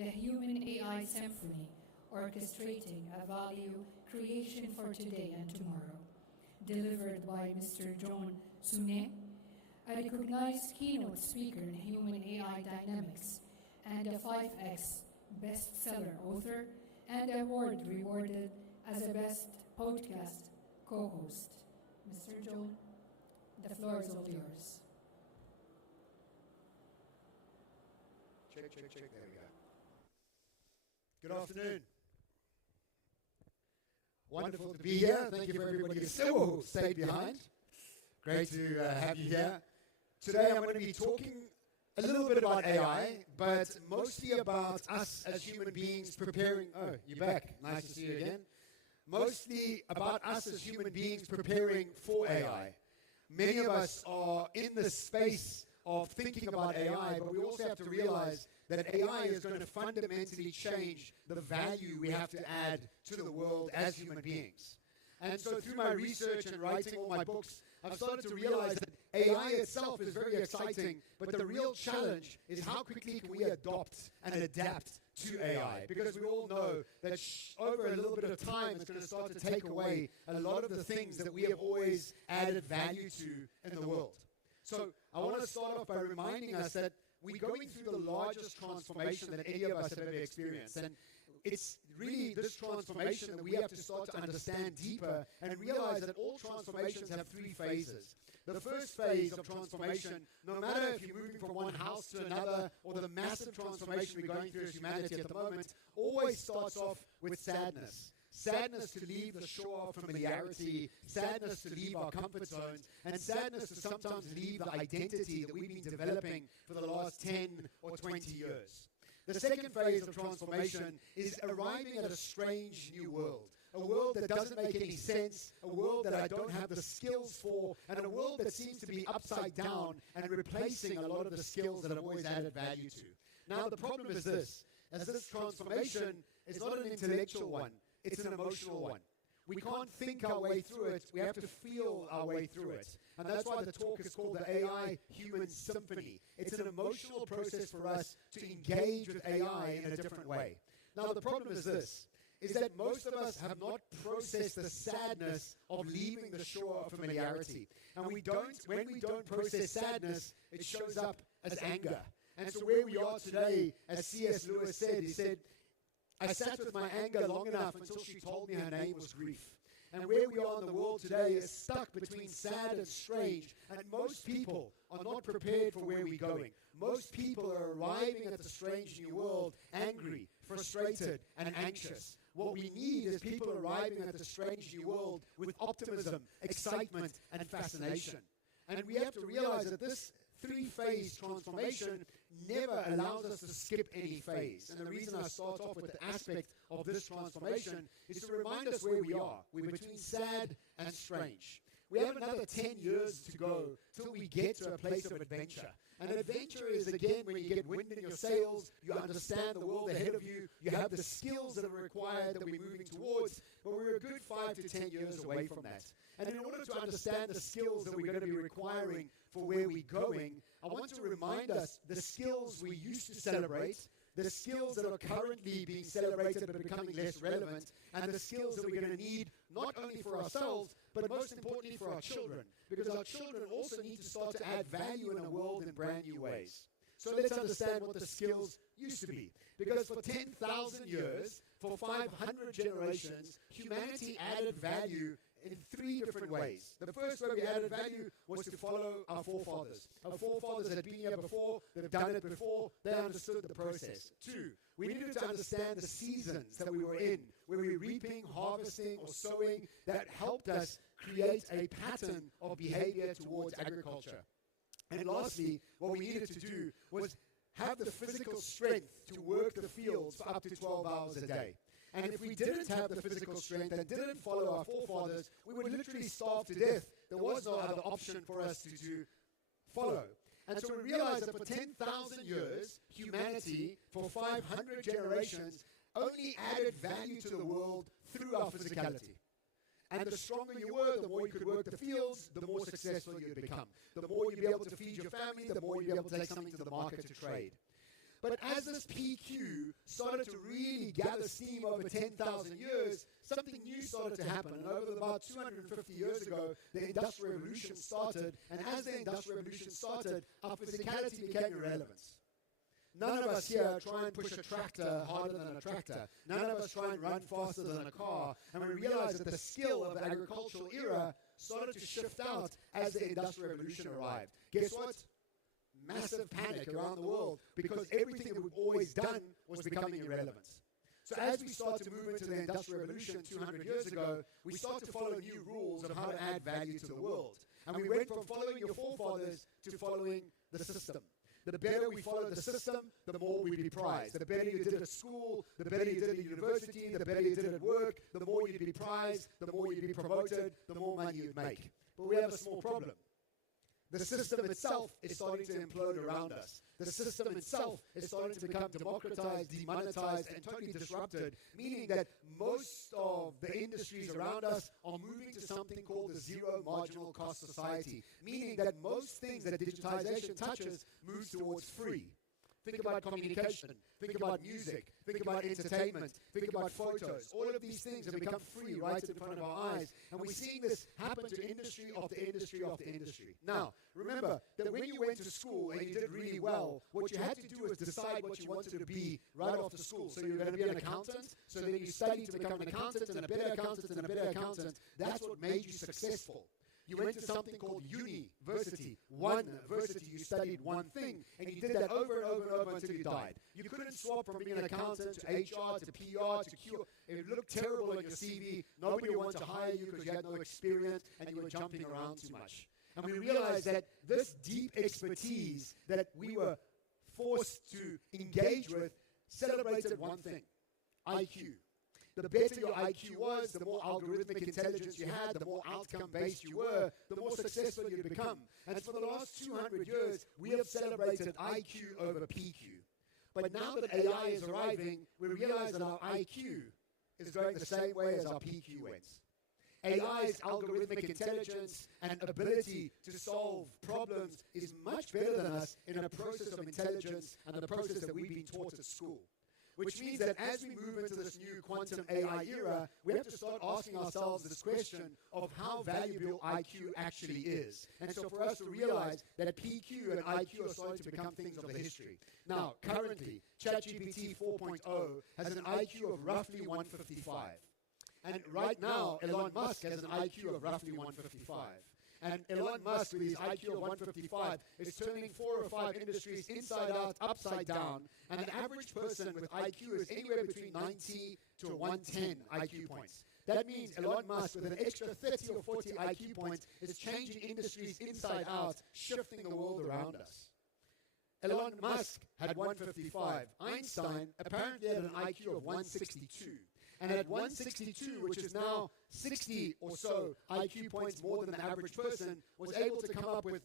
the Human AI Symphony, orchestrating a value creation for today and tomorrow, delivered by Mr. John Sanei, a recognized keynote speaker in human AI dynamics and a 5X bestseller author and award rewarded as a best podcast co-host. Mr. John, the floor is all yours. Check. There we go. Good afternoon. Wonderful to be here. Thank you for everybody who still stayed behind. Great to have you here. Today I'm going to be talking a little bit about AI, but mostly about us as human beings preparing. Oh, you're back. Nice to see you again. Mostly about us as human beings preparing for AI. Many of us are in the space of thinking about AI, but we also have to realize that AI is going to fundamentally change the value we have to add to the world as human beings. And so through my research and writing all my books, I've started to realize that AI itself is very exciting, but the real challenge is how quickly can we adopt and adapt to AI? Because we all know that over a little bit of time, it's going to start to take away a lot of the things that we have always added value to in the world. So I want to start off by reminding us that we're going through the largest transformation that any of us have ever experienced. And it's really this transformation that we have to start to understand deeper and realize that all transformations have three phases. The first phase of transformation, no matter if you're moving from one house to another or the massive transformation we're going through as humanity at the moment, always starts off with sadness. Sadness to leave the shore of familiarity, sadness to leave our comfort zones, and sadness to sometimes leave the identity that we've been developing for the last 10 or 20 years. The second phase of transformation is arriving at a strange new world. A world that doesn't make any sense, a world that I don't have the skills for, and a world that seems to be upside down and replacing a lot of the skills that I've always added value to. Now the problem is this transformation is not an intellectual one, it's an emotional one. We can't think our way through it, we have to feel our way through it. And that's why the talk is called the AI Human Symphony. It's an emotional process for us to engage with AI in a different way. Now the problem is this, is that most of us have not processed the sadness of leaving the shore of familiarity. And when we don't process sadness, it shows up as anger. And so where we are today, as C.S. Lewis said, he said, I sat with my anger long enough until she told me her name was grief. And where we are in the world today is stuck between sad and strange. And most people are not prepared for where we're going. Most people are arriving at the strange new world angry, frustrated, and anxious. What we need is people arriving at the strange new world with optimism, excitement, and fascination. And we have to realize that this three-phase transformation never allows us to skip any phase. And the reason I start off with the aspect of this transformation is to remind us where we are. We're between sad and strange. We have another 10 years to go till we get to a place of adventure. And adventure is, again, when you get wind in your sails, you understand the world ahead of you, you have the skills that are required that we're moving towards, but we're a good 5 to 10 years away from that. And in order to understand the skills that we're going to be requiring for where we're going, I want to remind us the skills we used to celebrate, the skills that are currently being celebrated but becoming less relevant, and the skills that we're going to need not only for ourselves, but most importantly for our children. Because our children also need to start to add value in a world in brand new ways. So let's understand what the skills used to be. Because for 10,000 years, for 500 generations, humanity added value in three different ways. The first way we added value was to follow our forefathers. Our forefathers had been here before, they've done it before, they understood the process. Two, we needed to understand the seasons that we were in, where we were reaping, harvesting, or sowing, that helped us create a pattern of behavior towards agriculture. And lastly, what we needed to do was have the physical strength to work the fields for up to 12 hours a day. And if we didn't have the physical strength and didn't follow our forefathers, we would literally starve to death. There was no other option for us to follow. And so we realized that for 10,000 years, humanity, for 500 generations, only added value to the world through our physicality. And the stronger you were, the more you could work the fields, the more successful you'd become. The more you'd be able to feed your family, the more you'd be able to take something to the market to trade. But as this PQ started to really gather steam over 10,000 years, something new started to happen. And over about 250 years ago, the Industrial Revolution started. And as the Industrial Revolution started, our physicality became irrelevant. None of us here try and push a tractor harder than a tractor. None of us try and run faster than a car. And we realized that the skill of the agricultural era started to shift out as the Industrial Revolution arrived. Guess what? Massive panic around the world because everything that we've always done was becoming irrelevant. So as we start to move into the Industrial Revolution 200 years ago, we start to follow new rules of how to add value to the world. And we went from following your forefathers to following the system. The better we followed the system, the more we'd be prized. The better you did at school, the better you did at university, the better you did at work, the more you'd be prized, the more you'd be promoted, the more money you'd make. But we have a small problem. The system itself is starting to implode around us. The system itself is starting to become democratized, demonetized, and totally disrupted, meaning that most of the industries around us are moving to something called the zero marginal cost society, meaning that most things that digitization touches moves towards free. Think about communication, think about music, think about entertainment, think about photos. All of these things have become free right in front of our eyes. And we're seeing this happen to industry after industry after industry. Now, remember that when you went to school and you did really well, what you had to do was decide what you wanted to be right after school. So you were going to be an accountant, so then you studied to become an accountant and a better accountant and a better accountant. That's what made you successful. You went to something called university. One versity, you studied one thing, and you did that over and over and over until you died. You couldn't swap from being an accountant to HR to PR to Q. It looked terrible on your CV. Nobody wanted to hire you because you had no experience and you were jumping around too much. And we realized that this deep expertise that we were forced to engage with celebrated one thing: IQ. The better your IQ was, the more algorithmic intelligence you had, the more outcome-based you were, the more successful you'd become. And for the last 200 years, we have celebrated IQ over PQ. But now that AI is arriving, we realize that our IQ is going the same way as our PQ went. AI's algorithmic intelligence and ability to solve problems is much better than us in a process of intelligence and the process that we've been taught at school. Which means that as we move into this new quantum AI era, we have to start asking ourselves this question of how valuable IQ actually is. And so for us to realize that PQ and IQ are starting to become things of the history. Now, currently, ChatGPT 4.0 has an IQ of roughly 155. And right now, Elon Musk has an IQ of roughly 155. And Elon Musk, with his IQ of 155, is turning 4 or 5 industries inside out, upside down. And the average person with IQ is anywhere between 90 to 110 IQ points. That means Elon Musk, with an extra 30 or 40 IQ points, is changing industries inside out, shifting the world around us. Elon Musk had 155. Einstein apparently had an IQ of 162. And at 162, which is now 60 or so IQ points more than the average person, was able to come up with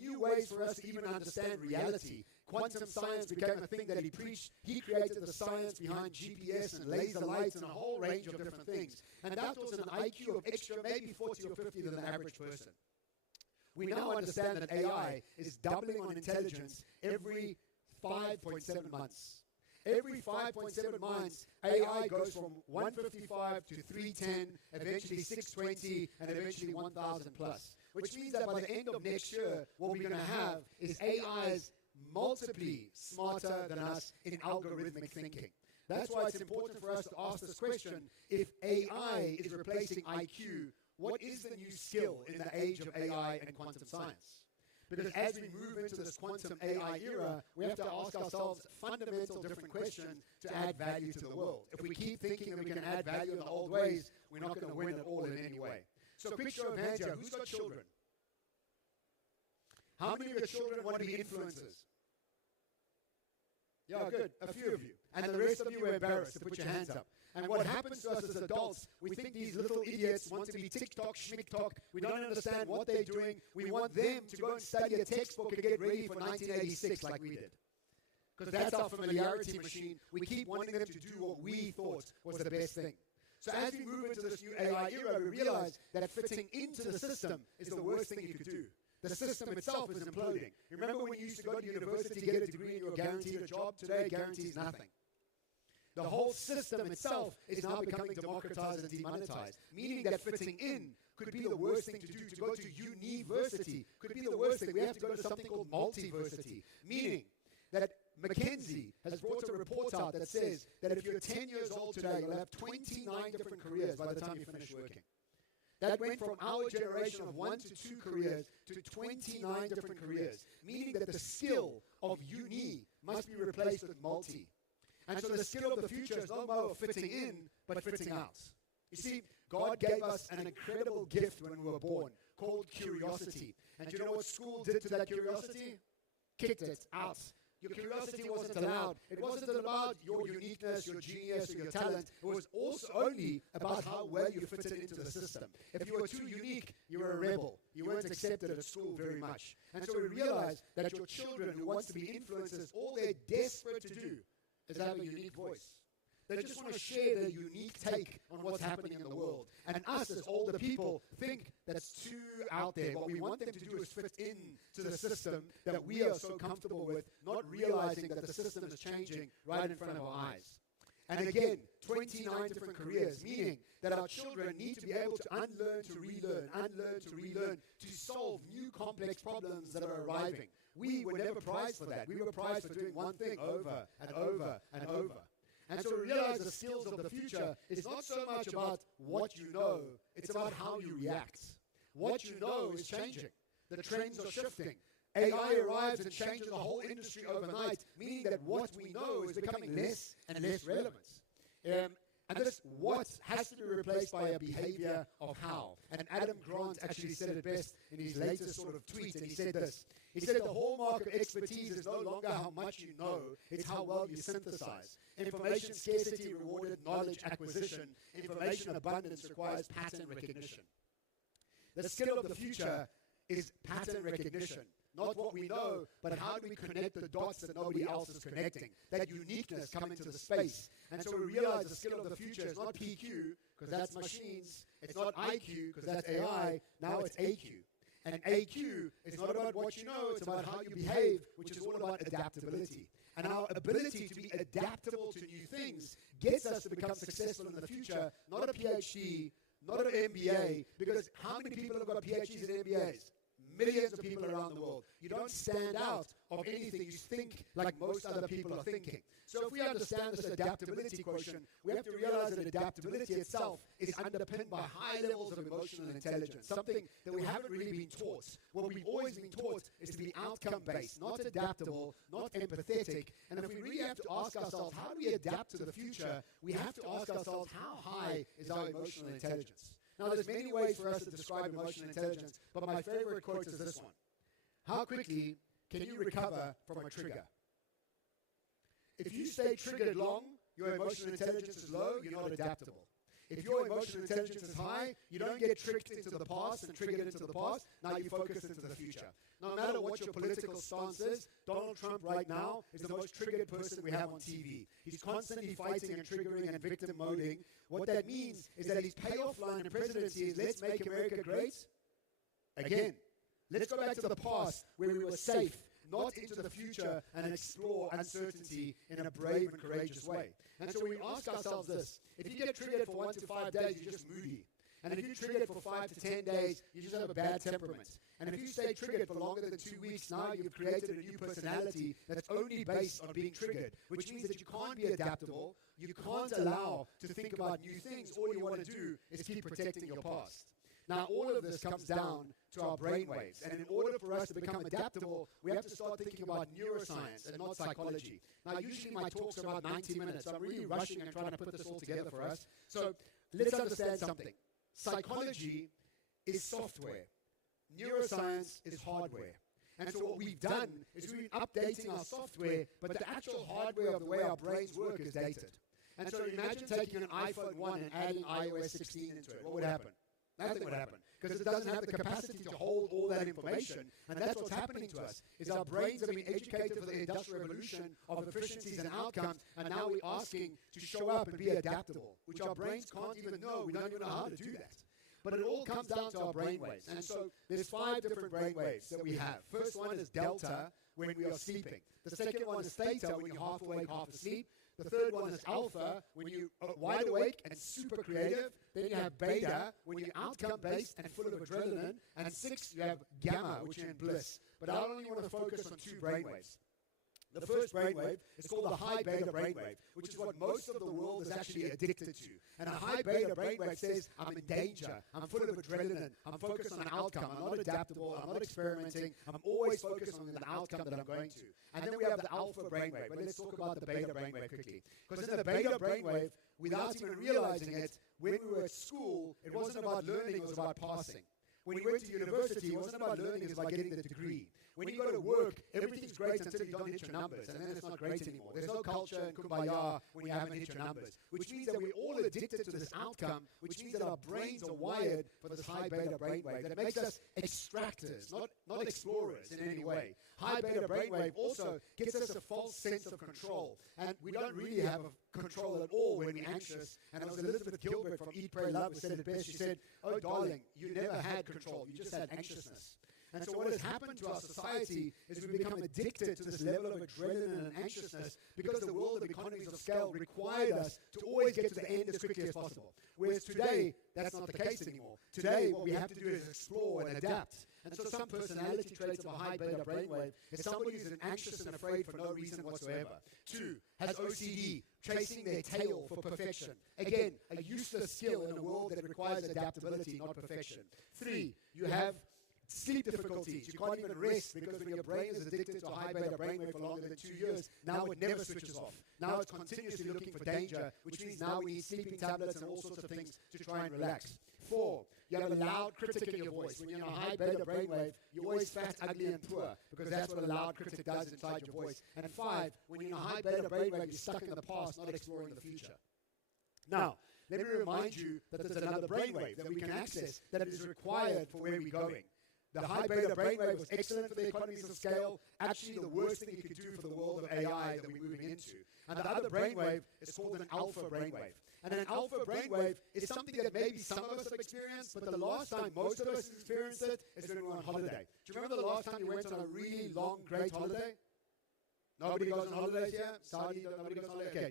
new ways for us to even understand reality. Quantum science became a thing that he preached. He created the science behind GPS and laser lights and a whole range of different things. And that was an IQ of extra, maybe 40 or 50 than the average person. We now understand that AI is doubling on intelligence every 5.7 months. Every 5.7 months, AI goes from 155 to 310, eventually 620, and eventually 1,000 plus. Which means that by the end of next year, what we're going to have is AIs multiply smarter than us in algorithmic thinking. That's why it's important for us to ask this question: if AI is replacing IQ, what is the new skill in the age of AI and quantum science? Because as we move into this quantum AI era, we have to ask ourselves fundamental different questions to add value to the world. If we keep thinking that we can add value in the old ways, we're not going to win at all in any way. So quick show of hands here. Who's got children? How many of your children want to be influencers? Yeah, good. A few of you. And the rest of you are embarrassed to put your hands up. And what happens to us as adults, we think these little idiots want to be tick-tock, schmick-tock. We don't understand what they're doing. We want them to go and study a textbook and get ready for 1986 like we did. Because that's our familiarity machine. We keep wanting them to do what we thought was the best thing. So as we move into this new AI era, we realize that fitting into the system is the worst thing you could do. the system itself is imploding. Remember when you used to go to university, get a degree, and you were guaranteed a job? Today, guarantees nothing. The whole system itself is now becoming democratized and demonetized, meaning that fitting in could be the worst thing to do. To go to university could be the worst thing. We have to go to something called multiversity, meaning that McKinsey has brought a report out that says that if you're 10 years old today, you'll have 29 different careers by the time you finish working. That went from our generation of 1 to 2 careers to 29 different careers, meaning that the skill of uni must be replaced with multi. And so the skill of the future is no more fitting in, but fitting out. You see, God gave us an incredible gift when we were born called curiosity. And do you know what school did to that curiosity? Kicked it out. Your curiosity wasn't allowed. It wasn't about your uniqueness, your genius, or your talent. It was also only about how well you fitted into the system. If you were too unique, you were a rebel. You weren't accepted at school very much. And so we realized that your children who want to be influencers, all they're desperate to do is have a unique voice. They just want to share their unique take on what's happening in the world. And us as older people think that's too out there. What we want them to do is fit in to the system that we are so comfortable with, not realizing that the system is changing right in front of our eyes. And again, 29 different careers, meaning that our children need to be able to unlearn to relearn, to solve new complex problems that are arriving. We were never prized for that. We were prized for doing one thing over and over and over. And so we realize the skills of the future is not so much about what you know, it's about how you react. What you know is changing. The trends are shifting. AI arrives and changes the whole industry overnight, meaning that what we know is becoming less and less relevant. And this what has to be replaced by a behavior of how. And Adam Grant actually said it best in his latest sort of tweet, and he said this. He said the hallmark of expertise is no longer how much you know, it's how well you synthesize. Information scarcity rewarded knowledge acquisition. Information abundance requires pattern recognition. The skill of the future is pattern recognition. Not what we know, but how do we connect the dots that nobody else is connecting? That uniqueness coming to the space. And so we realize the skill of the future is not PQ, because that's machines. It's not IQ, because that's AI. Now it's AQ. And AQ is not about what you know, it's about how you behave, which is all about adaptability. And our ability to be adaptable to new things gets us to become successful in the future, not a PhD, not an MBA, because how many people have got PhDs and MBAs? Millions of people around the world. You don't stand out of anything. You think like most other people are thinking. So if we understand this adaptability quotient, we have to realize that adaptability itself is underpinned by high levels of emotional intelligence, something that we haven't really been taught. What we've always been taught is to be outcome-based, not adaptable, not empathetic. And if we really have to ask ourselves, how do we adapt to the future, we have to ask ourselves, how high is our emotional intelligence? Now, there's many ways for us to describe emotional intelligence, but my favorite quote is this one. How quickly can you recover from a trigger? If you stay triggered long, your emotional intelligence is low, you're not adaptable. If your emotional intelligence is high, you don't get tricked into the past and triggered into the past, now you focus into the future. No matter what your political stance is, Donald Trump right now is the most triggered person we have on TV. He's constantly fighting and triggering and victim moding. What that means is that his payoff line in presidency is, let's make America great again. Let's go back to the past where we were safe, not into the future and explore uncertainty in a brave and courageous way. And so we ask ourselves this. If you get triggered for 1 to 5 days, you're just moody. And if you triggered for 5 to 10 days, you just have a bad temperament. And if you stay triggered for longer than 2 weeks, now you've created a new personality that's only based on being triggered, which means that you can't be adaptable, you can't allow to think about new things. All you want to do is keep protecting your past. Now, all of this comes down to our brainwaves. And in order for us to become adaptable, we have to start thinking about neuroscience and not psychology. Now, usually my talks are about 90 minutes. So I'm really rushing and trying to put this all together for us. So let's understand something. Psychology is software. Neuroscience is hardware. And so what we've done is we've been updating our software, but the actual hardware of the way our brains work is dated. And so imagine taking an iPhone 1 and adding iOS 16 into it. What would happen? Nothing would happen, because it doesn't have the capacity to hold all that information. And that's what's happening to us, is our brains have been educated for the industrial revolution of efficiencies and outcomes, and now we're asking to show up and be adaptable, which our brains can't even know. We don't even know how to do that. but it all comes down to our brainwaves. And so there's 5 different brainwaves that we have. First one is delta, when we are sleeping. The second one is theta, when you're half awake, half asleep. The third one is alpha, when you're wide awake and super creative. Then you have beta, when you're outcome-based and full of adrenaline. And 6, you have gamma, which you're in bliss. But I only want to focus on 2 brainwaves. The first brainwave is called the high beta brainwave, which is what most of the world is actually addicted to. And a high beta brainwave says, I'm in danger, I'm full of adrenaline, I'm focused on an outcome, I'm not adaptable, I'm not experimenting, I'm always focused on the outcome that I'm going to. And then we have the alpha brainwave, but let's talk about the beta brainwave quickly. Because in the beta brainwave, without even realizing it, when we were at school, it wasn't about learning, it was about passing. When you went to university, it wasn't about learning, it was about getting the degree. When you go to work, everything's great until you don't hit your numbers, and then it's not great anymore. There's no culture in kumbaya when you haven't hit your numbers, which means that we're all addicted to this outcome, which means that our brains are wired for this high beta brainwave that makes us extractors, not explorers in any way. High beta brainwave also gives us a false sense of control, and we don't really have control at all when we're anxious. And it was Elizabeth Gilbert from Eat, Pray, Love who said it best. She said, "Oh, darling, you never had control. You just had anxiousness." And so what has happened to our society is we've become addicted to this level of adrenaline and anxiousness because the world of economies of scale required us to always get to the end as quickly as possible. Whereas today, that's not the case anymore. Today, what we have to do is explore and adapt. And so some personality traits of a high beta brainwave is somebody who's anxious and afraid for no reason whatsoever. 2, has OCD, chasing their tail for perfection. Again, a useless skill in a world that requires adaptability, not perfection. 3, you have sleep difficulties. You can't even rest because when your brain is addicted to a high beta brainwave for longer than 2 years, now it never switches off. Now it's continuously looking for danger, which means now we need sleeping tablets and all sorts of things to try and relax. 4, you have a loud critic in your voice. When you're in a high beta brainwave, you're always fat, ugly, and poor because that's what a loud critic does inside your voice. And 5, when you're in a high beta brainwave, you're stuck in the past, not exploring the future. Now, let me remind you that there's another brainwave that we can access that is required for where we're going. The high beta brainwave was excellent for the economies of scale, actually the worst thing you could do for the world of AI that we're moving into. And the other brainwave is called an alpha brainwave. And an alpha brainwave is something that maybe some of us have experienced, but the last time most of us experienced it is when we were on holiday. Do you remember the last time you went on a really long, great holiday? Nobody goes on holidays here? Saudi, nobody goes on holidays? Okay,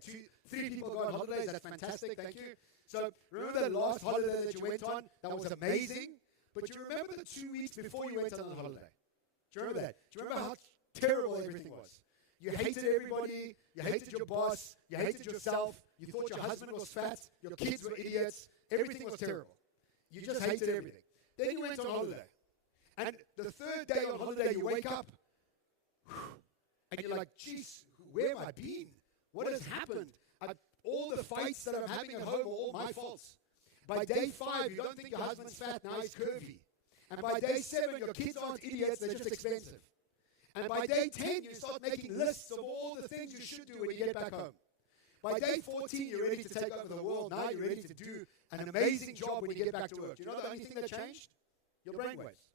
3 people go on holidays, that's fantastic, thank you. So remember the last holiday that you went on? That was amazing. But you remember the 2 weeks before you went on the holiday? Do you remember that? Do you remember how terrible everything was? You hated everybody, you hated your boss, you hated yourself, you thought your husband was fat, your kids were idiots, everything was terrible. You just hated everything. Then you went on holiday. And the 3rd day on holiday, you wake up, and you're like, geez, where have I been? What has happened? All the fights that I'm having at home are all my faults. By day 5, you don't think your husband's fat, now he's curvy. And by day 7, your kids aren't idiots, they're just expensive. And by day 10, you start making lists of all the things you should do when you get back home. By day 14, you're ready to take over the world. Now you're ready to do an amazing job when you get back to work. Do you know the only thing that changed? Your brainwaves.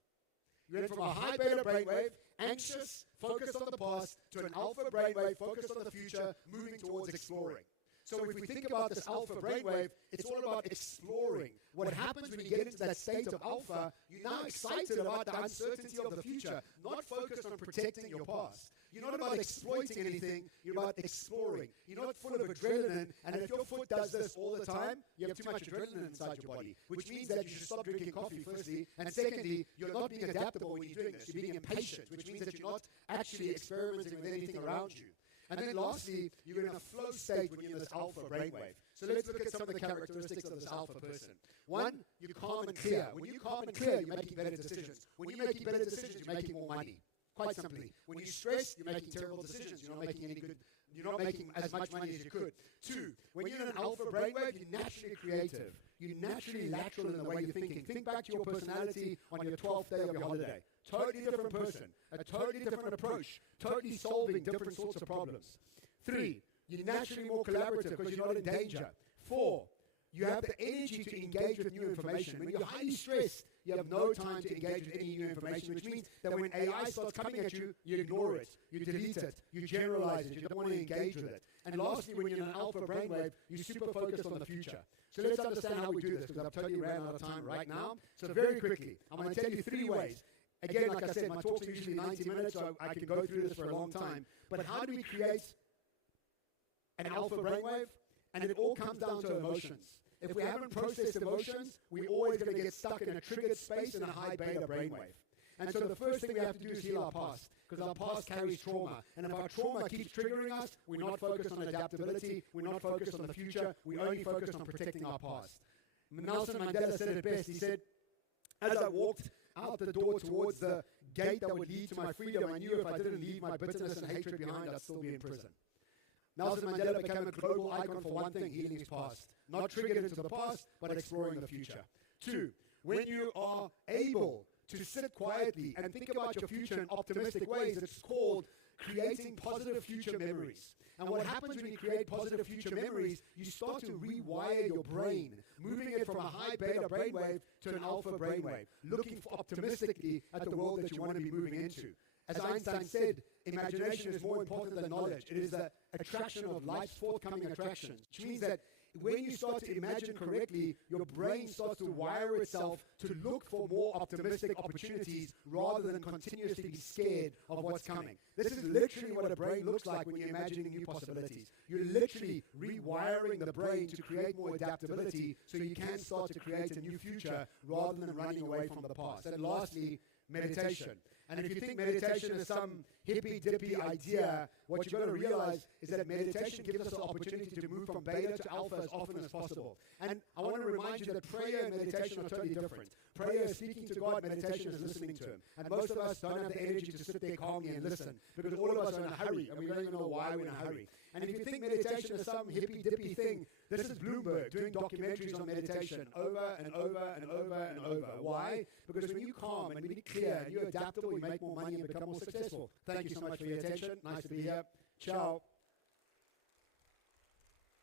You went from a high beta brainwave, anxious, focused on the past, to an alpha brainwave, focused on the future, moving towards exploring. So if we think about this alpha brainwave, it's all about exploring. What happens when you get into that state of alpha, you're now excited about the uncertainty of the future, not focused on protecting your past. You're not about exploiting anything, you're about exploring. You're not full of adrenaline, and if your foot does this all the time, you have too much adrenaline inside your body, which means that you should stop drinking coffee, firstly, and secondly, you're not being adaptable when you're doing this. You're being impatient, which means that you're not actually experimenting with anything around you. And then lastly, you're in a flow state when you're in this alpha brainwave. So let's look at some of the characteristics of this alpha person. 1, you're calm and clear. When you're calm and clear, you're making better decisions. When you're making better decisions, you're making more money. Quite simply. When you're stressed, you're making terrible decisions. You're not making any good. You're not making as much money as you could. 2, when you're in an alpha brainwave, you're naturally creative. You're naturally lateral in the way you're thinking. Think back to your personality on your 12th day of your holiday. Totally different person, a totally different approach, totally solving different sorts of problems. 3, you're naturally more collaborative because you're not in danger. 4, you have the energy to engage with new information. When you're highly stressed, you have no time to engage with any new information, which means that when AI starts coming at you, you ignore it, you delete it, you generalize it, you don't want to engage with it. And lastly, when you're in an alpha brainwave, you're super focused on the future. So let's understand how we do this, because I've totally ran out of time right now. So very quickly, I'm going to tell you 3 ways. Again, like I said, my talks are usually 90 minutes, so I can go through this for a long time. But how do we create an alpha brainwave? And it all comes down to emotions. If we haven't processed emotions, we're always going to get stuck in a triggered space in a high beta brainwave. And so the first thing we have to do is heal our past, because our past carries trauma. And if our trauma keeps triggering us, we're not focused on adaptability, we're not focused on the future, we're only focused on protecting our past. Nelson Mandela said it best. He said, as I walked out the door towards the gate that would lead to my freedom, I knew if I didn't leave my bitterness and hatred behind, I'd still be in prison. Nelson Mandela became a global icon for one thing, healing his past. Not triggered into the past, but exploring the future. 2, when you are able to sit quietly and think about your future in optimistic ways, it's called creating positive future memories. And what happens when you create positive future memories, you start to rewire your brain, moving it from a high beta brainwave to an alpha brainwave, looking for optimistically at the world that you want to be moving into. As Einstein said, imagination is more important than knowledge. It is the attraction of life's forthcoming attractions, which means that when you start to imagine correctly, your brain starts to wire itself to look for more optimistic opportunities rather than continuously be scared of what's coming. This is literally what a brain looks like when you're imagining new possibilities. You're literally rewiring the brain to create more adaptability so you can start to create a new future rather than running away from the past. And lastly, meditation. And if you think meditation is some hippy-dippy idea, what you've got to realize is that meditation gives us the opportunity to move from beta to alpha as often as possible. And I want to remind you that prayer and meditation are totally different. Prayer is speaking to God, meditation is listening to Him. And most of us don't have the energy to sit there calmly and listen, because all of us are in a hurry, and we don't even know why we're in a hurry. And if you think meditation is some hippy-dippy thing, this is Bloomberg doing documentaries on meditation over and over and over and over. Why? Because when you're calm and when you're clear and you're adaptable, you make more money and become more successful. Thank you so much for your attention. Nice to be here. Ciao.